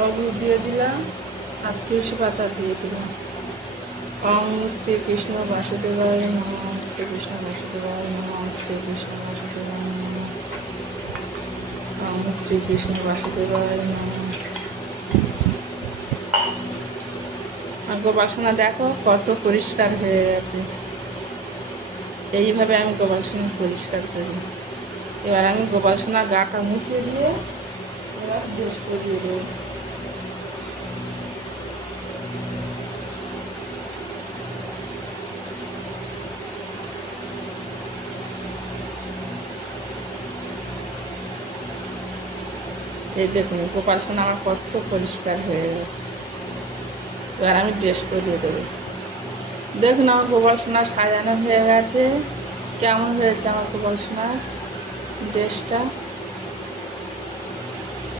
অগু দিয়ে দিলাম আর তুলসী পাতা দিয়ে দিলাম। ওম শ্রীকৃষ্ণ বাসুদেবায় নমঃ, শ্রীকৃষ্ণ বাসুদেবায় নমঃ, শ্রীকৃষ্ণ বাসুদেবায় নমঃ, ওম শ্রীকৃষ্ণ বাসুদেবায় নমঃ। আর গোপালসোনা দেখো কত পরিষ্কার হয়ে গেছে। এইভাবে আমি গোপালসোনা পরিষ্কার করি। এবার আমি গোপালসোনার গাটা মুছে দিয়ে এবার ড্রেস পরিয়ে দেবো। এই দেখুন গোপালসোনা আমার কত পরিষ্কার হয়ে গেছে। এবার আমি ড্রেস পরিয়ে দেবো। দেখুন আমার গোপালসোনা সাজানো হয়ে গেছে। কেমন হয়েছে আমার গোপালসোনার ড্রেসটা?